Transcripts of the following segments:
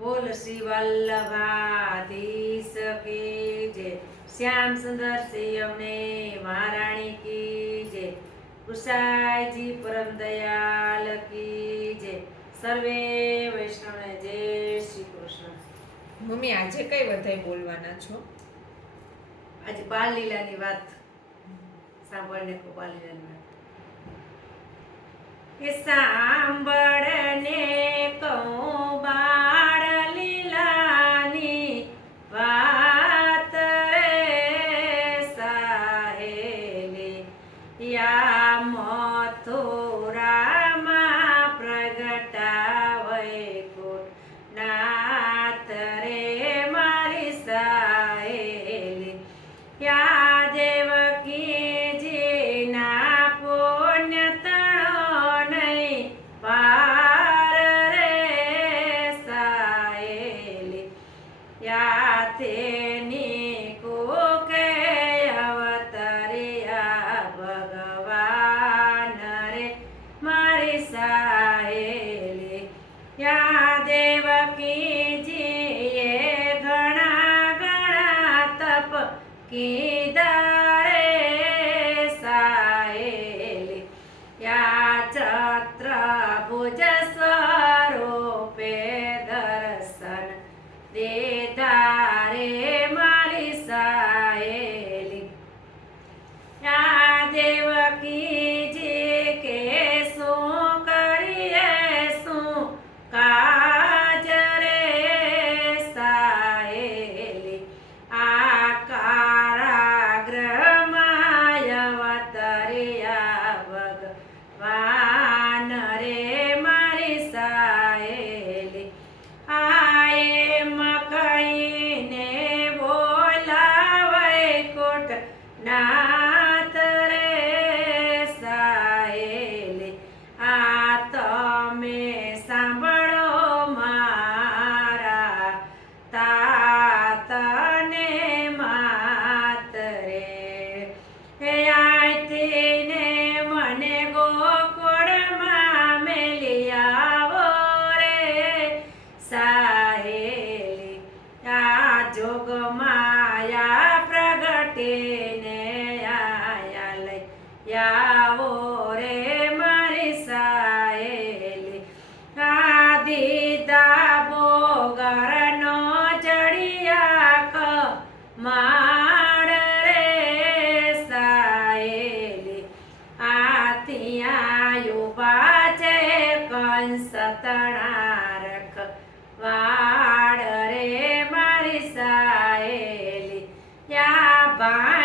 બોલ શ્રી વલ્લભાધીશ કે જય. શ્યામ સુંદર શ્રી અમને મહારાણી કી જય. કુસાઈજી પરમ દયાલ કી જય. સર્વે વૈષ્ણવને જય શ્રી કૃષ્ણ. મમ્મી આજે કઈ વધારે બોલવાના છો? આજે બાલ લીલાની વાત. સાંભળને કો બાલ લીલાની વાત. એ સાંભળ Nah.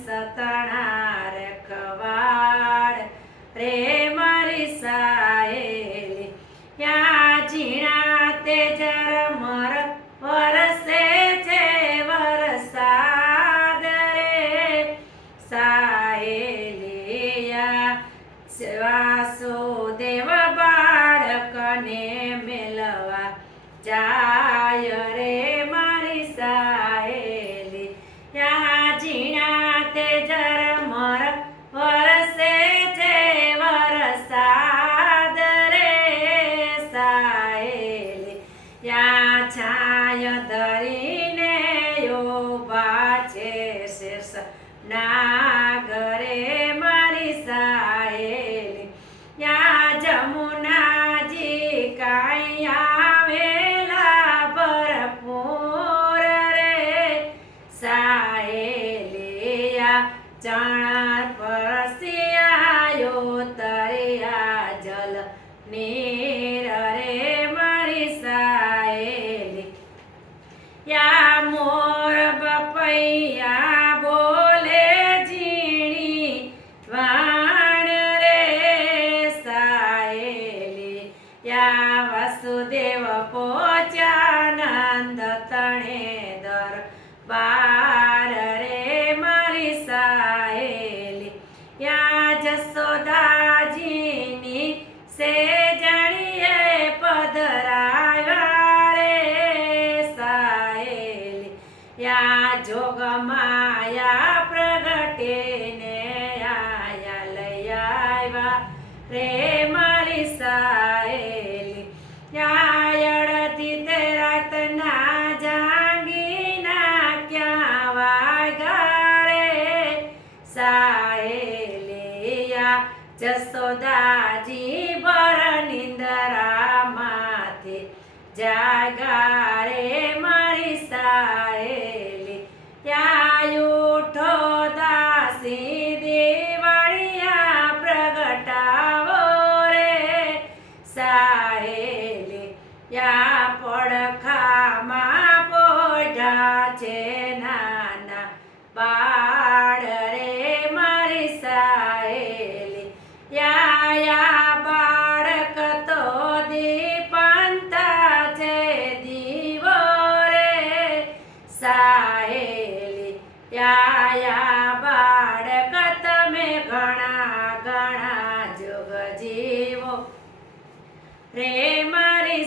ಸತಣ ચણા પરસે આયો જલ નીર રે મારી સાયેલી. યા મોર બપૈયા બોલે જીણી વાણ રે સાયેલી. યા વસુદેવ પોચા દાદાજી માયા બાળક તો દીપંત છે દીવો રે. સાહેલી યાયા બાળક તમે ઘણા ઘણા જોગ જીવો. રે મારી